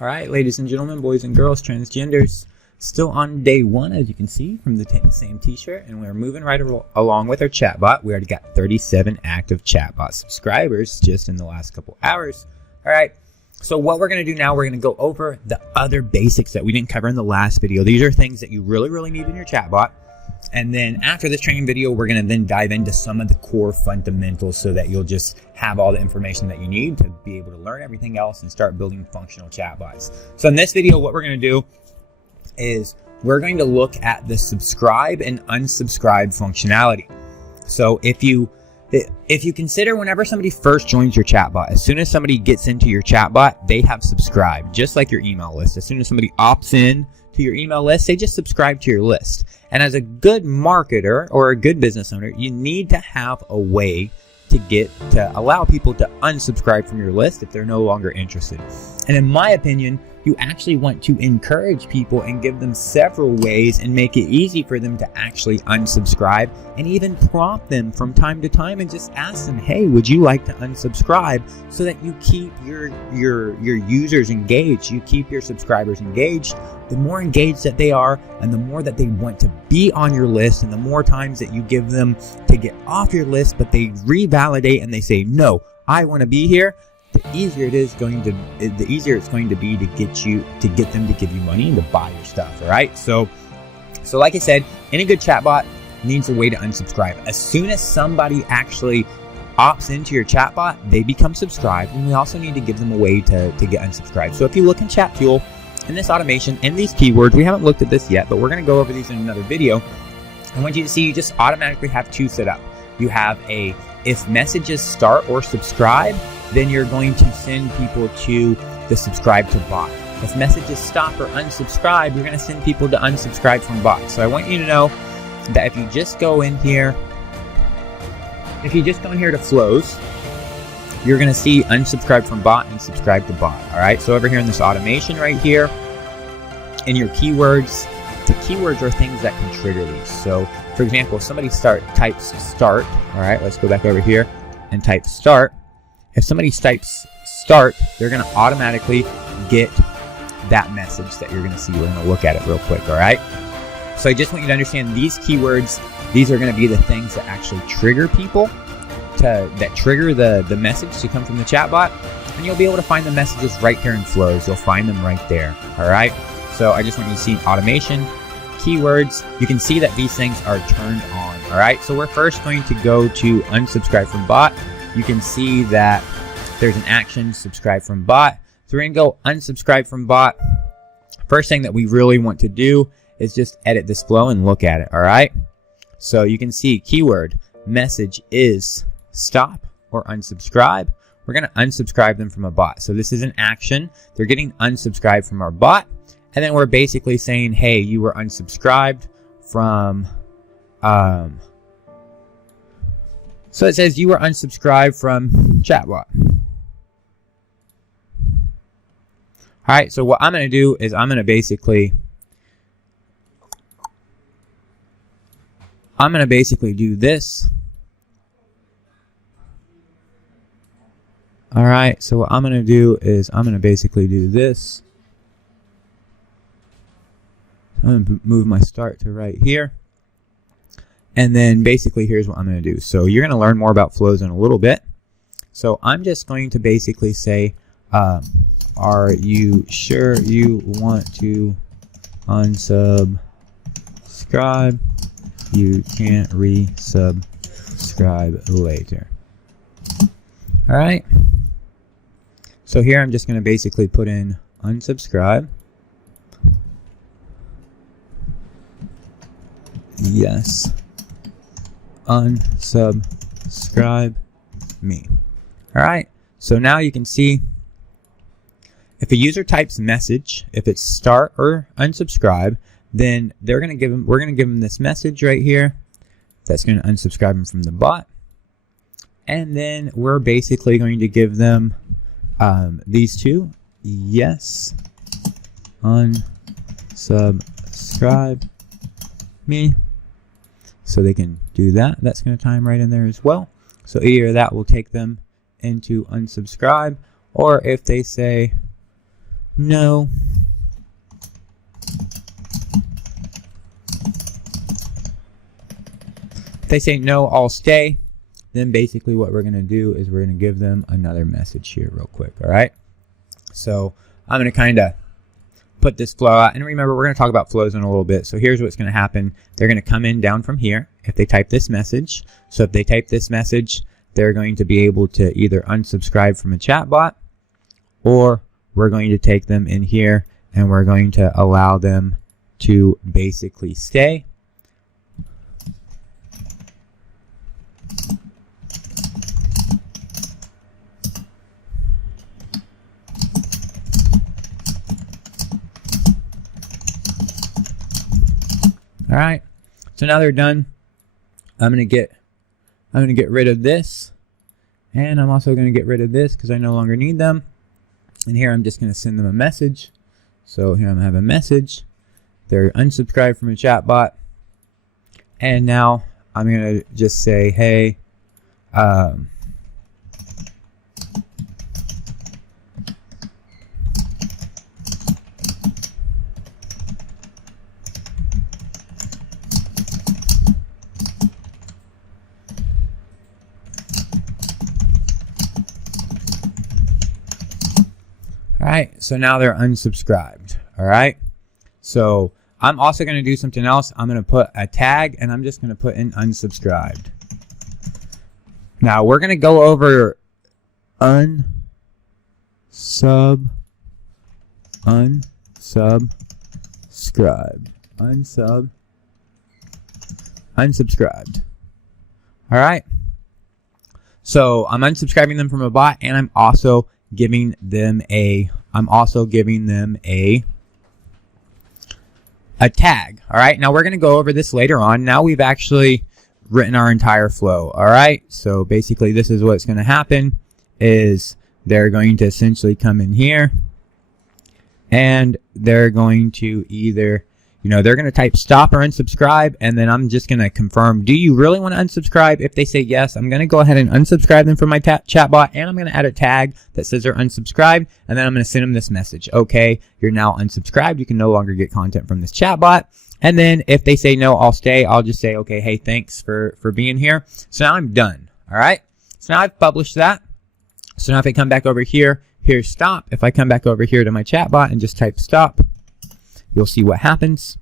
All right, ladies and gentlemen, boys and girls, transgenders, still on day one, as you can see from the same t-shirt, and we're moving right along with our chatbot. We already got 37 active chatbot subscribers just in the last couple hours. All right, so what we're going to do now, we're going to go over the other basics that we didn't cover in the last video. These are things that you really need in your chatbot. And then after this training video, we're going to then dive into some of the core fundamentals so that you'll just have all the information that you need to be able to learn everything else and start building functional chatbots. So in this video, what we're going to do is we're going to look at the subscribe and unsubscribe functionality. So if you consider whenever somebody first joins your chatbot, as soon as somebody gets into your chatbot, they have subscribed, just like your email list. As soon as somebody opts in to your email list, they just subscribe to your list. And as a good marketer or a good business owner, you need to have a way to allow people to unsubscribe from your list if they're no longer interested. And in my opinion, you actually want to encourage people and give them several ways and make it easy for them to actually unsubscribe, and even prompt them from time to time and just ask them, hey, would you like to unsubscribe, so that you keep your users engaged, you keep your subscribers engaged. The more engaged that they are and the more that they want to be on your list, and the more times that you give them to get off your list, but they revalidate and they say, no, I want to be here, the easier it's going to be to get them to give you money and to buy your stuff. All right. So like I said, any good chatbot needs a way to unsubscribe. As soon as somebody actually opts into your chatbot, they become subscribed, and we also need to give them a way to get unsubscribed. So if you look in ChatFuel, in this automation and these keywords, we haven't looked at this yet, but we're going to go over these in another video. I want you to see you just automatically have two set up. You have a if messages start or subscribe, then you're going to send people to the subscribe to bot. If messages stop or unsubscribe, you're going to send people to unsubscribe from bot. So I want you to know that if you just go in here to flows, you're going to see unsubscribe from bot and subscribe to bot. All right. So over here in this automation right here, in your keywords, the keywords are things that can trigger these. So for example, if somebody types start, all right, let's go back over here and type start. If somebody types start, they're going to automatically get that message that you're going to see. We're going to look at it real quick. All right. So I just want you to understand these keywords. These are going to be the things that actually trigger people, that trigger the message to come from the chatbot. And you'll be able to find the messages right here in flows. You'll find them right there. All right. So I just want you to see automation, keywords. You can see that these things are turned on. All right. So we're first going to go to unsubscribe from bot. You can see that there's an action, subscribe from bot. So we're going to go unsubscribe from bot. First thing that we really want to do is just edit this flow and look at it. All right. So you can see keyword message is stop or unsubscribe. We're going to unsubscribe them from a bot. So this is an action. They're getting unsubscribed from our bot. And then we're basically saying, hey, you were unsubscribed from, so it says you were unsubscribed from chatbot. All right, so what I'm going to do is I'm going to basically do this. All right, so what I'm going to do is I'm going to basically do this. I'm going to move my start to right here. And then basically here's what I'm going to do. So you're going to learn more about flows in a little bit. So I'm just going to basically say, are you sure you want to unsubscribe? You can't resubscribe later. All right. So here I'm just going to basically put in unsubscribe. Yes. Unsubscribe me. All right. So now you can see if a user types message, if it's start or unsubscribe, then we're going to give them this message right here that's going to unsubscribe them from the bot. And then we're basically going to give them these two. Yes. Unsubscribe me. So they can do that. That's going to time right in there as well. So either that will take them into unsubscribe, or if they say no. If they say no, I'll stay. Then basically what we're going to do is we're going to give them another message here real quick. All right. So I'm going to kind of put this flow out. And remember, we're going to talk about flows in a little bit. So here's what's going to happen. They're going to come in down from here if they type this message. So if they type this message, they're going to be able to either unsubscribe from a chatbot, or we're going to take them in here and we're going to allow them to basically stay. All right, so now they're done. I'm gonna get rid of this, and I'm also gonna get rid of this because I no longer need them. And here I'm just gonna send them a message. So here I'm gonna have a message. They're unsubscribed from a chatbot, and now I'm gonna just say, hey, Alright, so now they're unsubscribed. Alright, so I'm also going to do something else. I'm going to put a tag, and I'm just going to put in unsubscribed. Now we're going to go over unsubscribed. Unsubscribed. Alright, so I'm unsubscribing them from a bot, and I'm also giving them a tag. All right, now we're going to go over this later on. Now we've actually written our entire flow. All right, so basically this is what's going to happen is they're going to essentially come in here, and they're going to either, they're going to type stop or unsubscribe, and then I'm just going to confirm, do you really want to unsubscribe? If they say yes, I'm going to go ahead and unsubscribe them from my chatbot, and I'm going to add a tag that says they're unsubscribed, and then I'm going to send them this message. Okay, you're now unsubscribed. You can no longer get content from this chatbot. And then if they say no, I'll stay. I'll just say, okay, hey, thanks for being here. So now I'm done. All right, so now I've published that. So now if I come back over here, here's stop. If I come back over here to my chatbot and just type stop, you'll see what happens.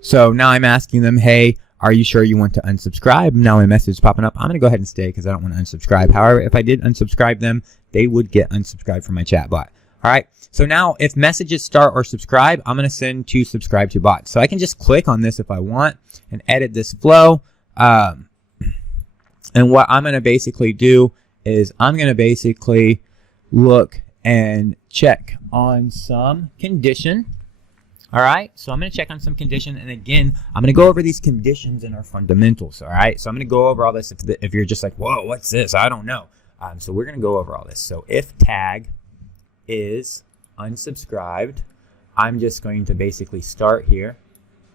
So now I'm asking them, hey, are you sure you want to unsubscribe? Now my message is popping up. I'm going to go ahead and stay because I don't want to unsubscribe. However, if I did unsubscribe them, they would get unsubscribed from my chatbot. All right. So now if messages start or subscribe, I'm going to send to subscribe to bot. So I can just click on this if I want and edit this flow. And what I'm going to basically do is I'm going to basically look and check on some condition. All right, so I'm going to check on some condition, and again, I'm going to go over these conditions in our fundamentals. All right, so I'm going to go over all this. If you're just like, whoa, what's this? I don't know. So we're going to go over all this. So if tag is unsubscribed, I'm just going to basically start here.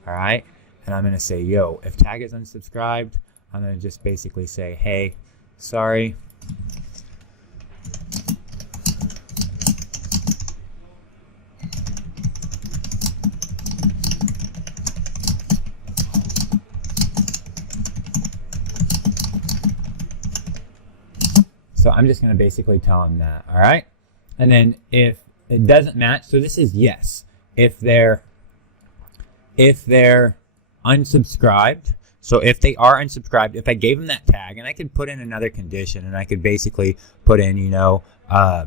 All right, and I'm going to say, yo, if tag is unsubscribed, I'm going to just basically say, hey, sorry. So I'm just going to basically tell them that, all right? And then if it doesn't match, so this is yes. If they're unsubscribed, so if they are unsubscribed, if I gave them that tag, and I could put in another condition, and I could basically put in, I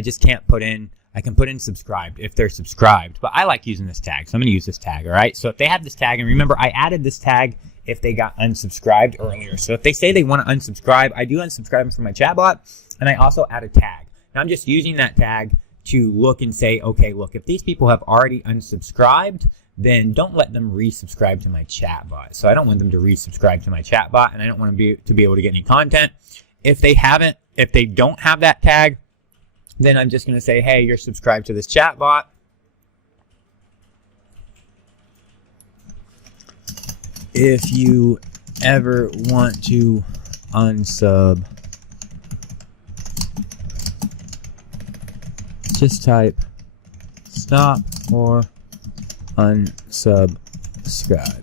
just can't put in, I can put in subscribed if they're subscribed, but I like using this tag, so I'm going to use this tag, all right? So if they have this tag, and remember, I added this tag if they got unsubscribed earlier. So if they say they want to unsubscribe, I do unsubscribe them from my chatbot, and I also add a tag. Now I'm just using that tag to look and say, okay, look, if these people have already unsubscribed, then don't let them resubscribe to my chatbot. So I don't want them to resubscribe to my chatbot, and I don't want to be able to get any content. If they don't have that tag, then I'm just going to say, hey, you're subscribed to this chatbot. If you ever want to unsub, just type stop or unsubscribe.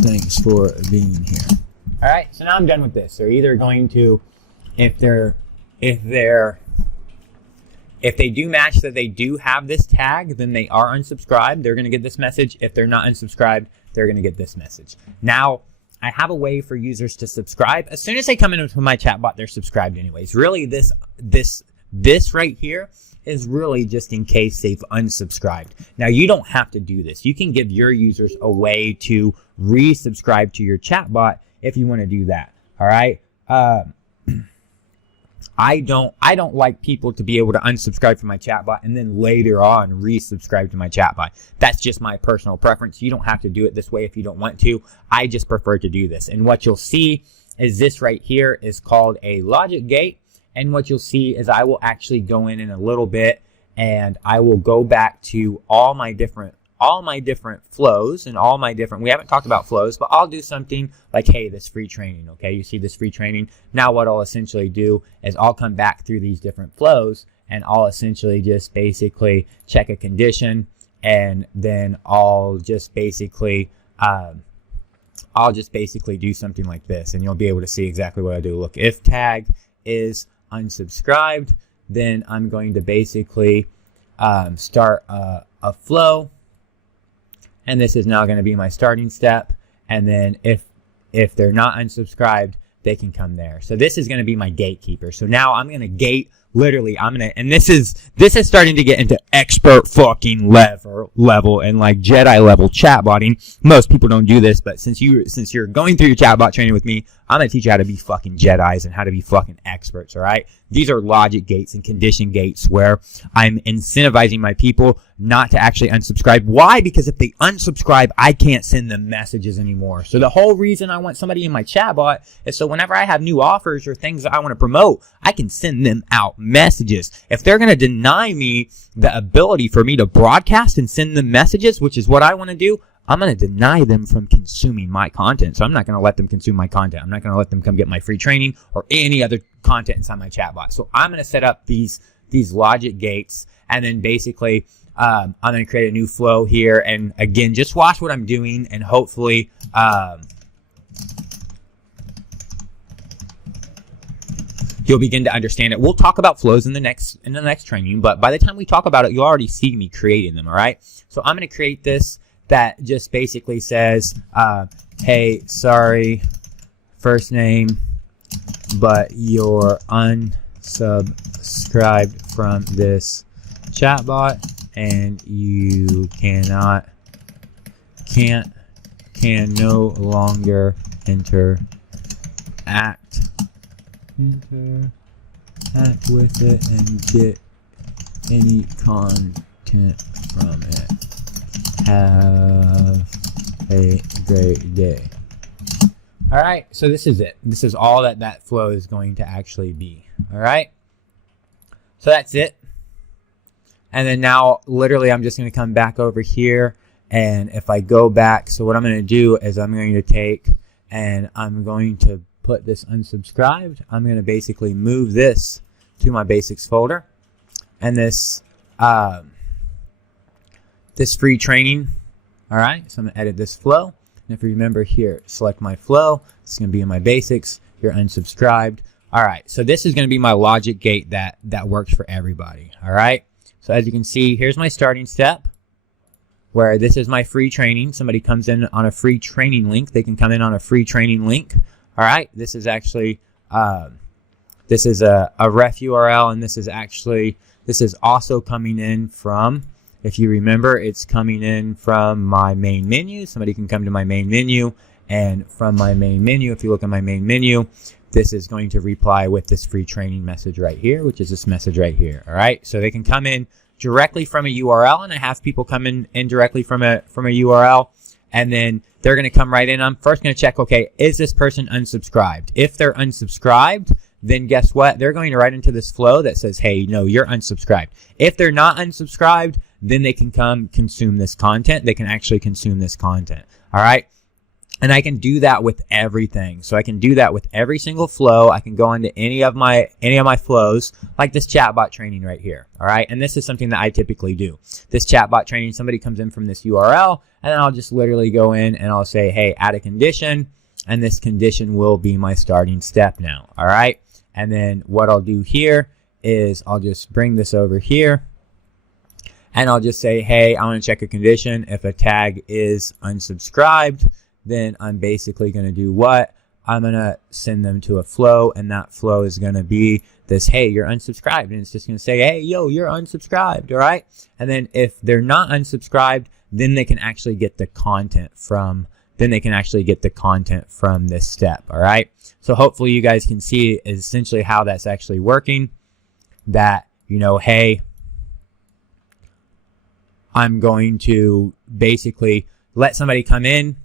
Thanks for being here. All right, so now I'm done with this. They're either going to, if they do match that they do have this tag, then they are unsubscribed. They're going to get this message. If they're not unsubscribed, they're going to get this message. Now, I have a way for users to subscribe. As soon as they come into my chatbot, they're subscribed anyways. Really, this right here is really just in case they've unsubscribed. Now, you don't have to do this. You can give your users a way to resubscribe to your chatbot if you want to do that. All right. I don't like people to be able to unsubscribe from my chatbot and then later on resubscribe to my chatbot. That's just my personal preference. You don't have to do it this way if you don't want to. I just prefer to do this. And what you'll see is this right here is called a logic gate. And what you'll see is I will actually go in a little bit and I will go back to all my different flows and we haven't talked about flows, but I'll do something like, hey, this free training, okay? You see this free training. Now what I'll essentially do is I'll come back through these different flows and I'll essentially just basically check a condition, and then I'll just basically do something like this, and you'll be able to see exactly what I do. Look, if tag is unsubscribed, then I'm going to basically start a flow. And this is now going to be my starting step. And then if they're not unsubscribed, they can come there. So this is going to be my gatekeeper. So now I'm going to gate, literally, and this is starting to get into expert fucking level and like Jedi level chatbotting. Most people don't do this, but since you're going through your chatbot training with me, I'm going to teach you how to be fucking Jedis and how to be fucking experts, all right? These are logic gates and condition gates where I'm incentivizing my people not to actually unsubscribe. Why? Because if they unsubscribe, I can't send them messages anymore. So the whole reason I want somebody in my chatbot is so whenever I have new offers or things that I want to promote, I can send them out messages. If they're going to deny me the ability for me to broadcast and send them messages, which is what I want to do, I'm going to deny them from consuming my content. So I'm not going to let them consume my content. I'm not going to let them come get my free training or any other content inside my chatbot. So I'm going to set up these logic gates, and then basically I'm going to create a new flow here. And again, just watch what I'm doing, and hopefully you'll begin to understand it. We'll talk about flows in the next training, but by the time we talk about it, you'll already see me creating them. All right. So I'm going to create this that just basically says, hey, sorry, first name, but you're unsubscribed from this chatbot and you can no longer interact with it and get any content from it. Have a great day. All right, so this is it. This is all that flow is going to actually be. All right, so that's it. And then now, literally, I'm just going to come back over here, and if I go back, so what I'm going to do is I'm going to take and I'm going to put this unsubscribed. I'm going to basically move this to my basics folder, and this free training. All right, so I'm going to edit this flow. And if you remember here, select my flow. It's going to be in my basics. You're unsubscribed. All right, so this is going to be my logic gate that works for everybody. All right, so as you can see, here's my starting step where this is my free training. Somebody comes in on a free training link. They can come in on a free training link. All right, this is actually, this is a ref URL, and this is also coming in from, if you remember, it's coming in from my main menu. Somebody can come to my main menu, and from my main menu, if you look at my main menu, this is going to reply with this free training message right here, which is this message right here. All right, so they can come in directly from a URL, and I have people come in directly from a URL, and then they're going to come right in. I'm first going to check, okay, is this person unsubscribed? If they're unsubscribed, then guess what? They're going to write into this flow that says, hey, no, you're unsubscribed. If they're not unsubscribed, then they can come consume this content. They can actually consume this content. All right. And I can do that with everything. So I can do that with every single flow. I can go into any of my flows, like this chatbot training right here. All right. And this is something that I typically do. This chatbot training, somebody comes in from this URL, and then I'll just literally go in and I'll say, hey, add a condition. And this condition will be my starting step now. All right. And then what I'll do here is I'll just bring this over here. And I'll just say, hey, I want to check a condition. If a tag is unsubscribed, then I'm basically going to do what? I'm going to send them to a flow, and that flow is going to be this, hey, you're unsubscribed. And it's just going to say, hey, yo, you're unsubscribed, all right? And then if they're not unsubscribed, then they can actually get the content from this step, all right? So hopefully you guys can see essentially how that's actually working, that, you know, hey, I'm going to basically let somebody come in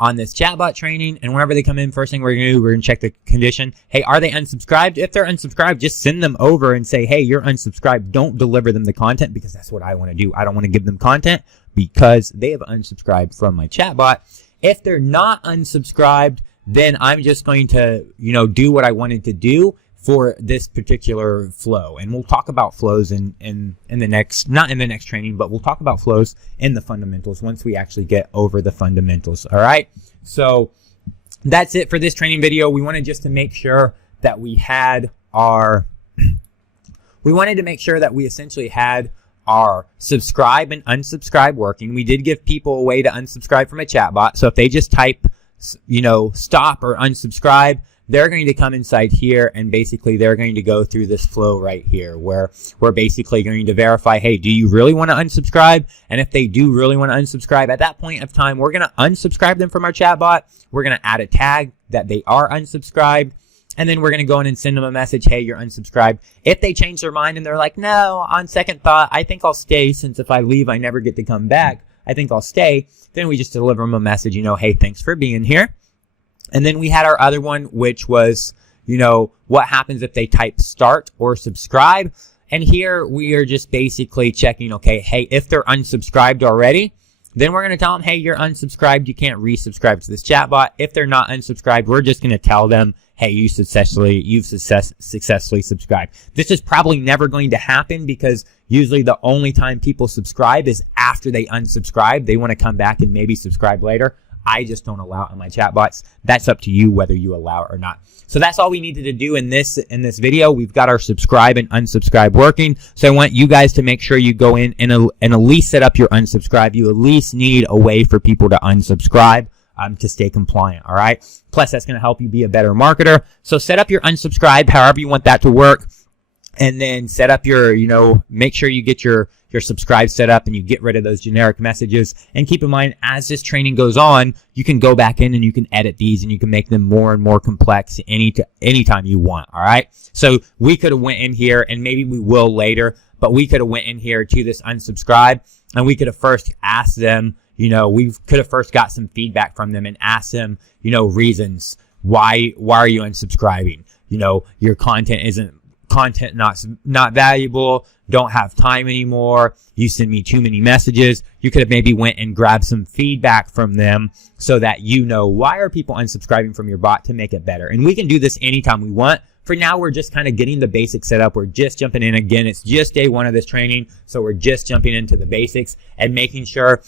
on this chatbot training, and whenever they come in, first thing we're going to do, we're going to check the condition. Hey, are they unsubscribed? If they're unsubscribed, just send them over and say, hey, you're unsubscribed. Don't deliver them the content, because that's what I want to do. I don't want to give them content because they have unsubscribed from my chatbot. If they're not unsubscribed, then I'm just going to, you know, do what I wanted to do for this particular flow. And we'll talk about flows in the next, not in the next training, but we'll talk about flows in the fundamentals once we actually get over the fundamentals. All right. So that's it for this training video. We wanted just to make sure that we had we wanted to make sure that we essentially had our subscribe and unsubscribe working. We did give people a way to unsubscribe from a chatbot. So if they just type, you know, stop or unsubscribe, they're going to come inside here, and basically they're going to go through this flow right here where we're basically going to verify, hey, do you really want to unsubscribe? And if they do really want to unsubscribe, at that point of time, we're going to unsubscribe them from our chatbot. We're going to add a tag that they are unsubscribed. And then we're going to go in and send them a message, hey, you're unsubscribed. If they change their mind and they're like, no, on second thought, I think I'll stay, since if I leave, I never get to come back. I think I'll stay. Then we just deliver them a message, you know, hey, thanks for being here. And then we had our other one, which was, you know, what happens if they type start or subscribe. And here we are just basically checking, okay, hey, if they're unsubscribed already, then we're going to tell them, hey, you're unsubscribed. You can't resubscribe to this chatbot. If they're not unsubscribed, we're just going to tell them, hey, you've successfully subscribed. This is probably never going to happen, because usually the only time people subscribe is after they unsubscribe. They want to come back and maybe subscribe later. I just don't allow it on my chatbots. That's up to you whether you allow it or not. So that's all we needed to do in this video. We've got our subscribe and unsubscribe working. So I want you guys to make sure you go in and at least set up your unsubscribe. You at least need a way for people to unsubscribe to stay compliant, all right? Plus, that's going to help you be a better marketer. So set up your unsubscribe however you want that to work. And then set up your, you know, make sure you get your subscribe set up and you get rid of those generic messages. And keep in mind, as this training goes on, you can go back in and you can edit these and you can make them more and more complex anytime you want. All right. So we could have went in here, and maybe we will later, but we could have went in here to this unsubscribe, and we could have first asked them, you know, we could have first got some feedback from them and asked them, you know, reasons why are you unsubscribing? You know, your content not valuable, don't have time anymore, you send me too many messages. You could have maybe went and grabbed some feedback from them so that you know, why are people unsubscribing from your bot, to make it better. And we can do this anytime we want. For now, we're just kind of getting the basics set up. We're just jumping in. Again, it's just day one of this training, so we're just jumping into the basics and making sure,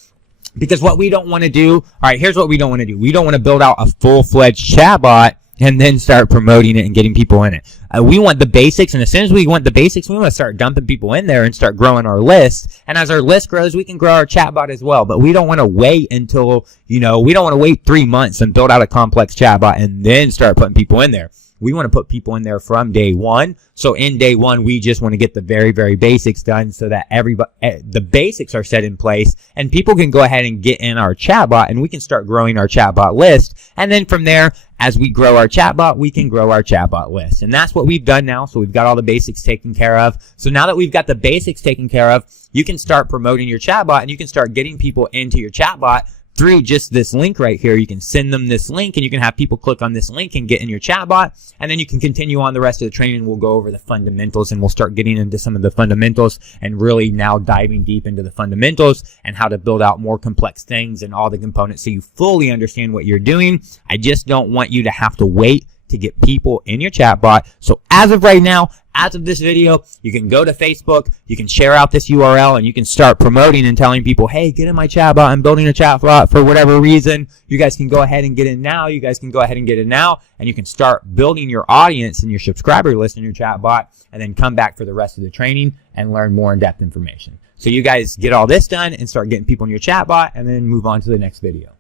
because what we don't want to do, all right, here's what we don't want to do. We don't want to build out a full-fledged chatbot and then start promoting it and getting people in it. We want the basics, and as soon as we want the basics, we want to start dumping people in there and start growing our list. And as our list grows, we can grow our chatbot as well. But we don't want to wait until, you know, we don't want to wait 3 months and build out a complex chatbot and then start putting people in there. We want to put people in there from day one. So in day one, we just want to get the very, very basics done so that the basics are set in place and people can go ahead and get in our chatbot, and we can start growing our chatbot list. And then from there, as we grow our chatbot, we can grow our chatbot list. And that's what we've done now. So we've got all the basics taken care of. So now that we've got the basics taken care of, you can start promoting your chatbot and you can start getting people into your chatbot through just this link right here. You can send them this link, and you can have people click on this link and get in your chatbot, and then you can continue on the rest of the training. We'll go over the fundamentals, and we'll start getting into some of the fundamentals and really now diving deep into the fundamentals and how to build out more complex things and all the components so you fully understand what you're doing. I just don't want you to have to wait to get people in your chatbot. So as of right now, as of this video, you can go to Facebook, you can share out this URL, and you can start promoting and telling people, hey, get in my chatbot. I'm building a chatbot for whatever reason. You guys can go ahead and get in now. You guys can go ahead and get in now, and you can start building your audience and your subscriber list in your chatbot, and then come back for the rest of the training and learn more in-depth information. So you guys get all this done and start getting people in your chatbot, and then move on to the next video.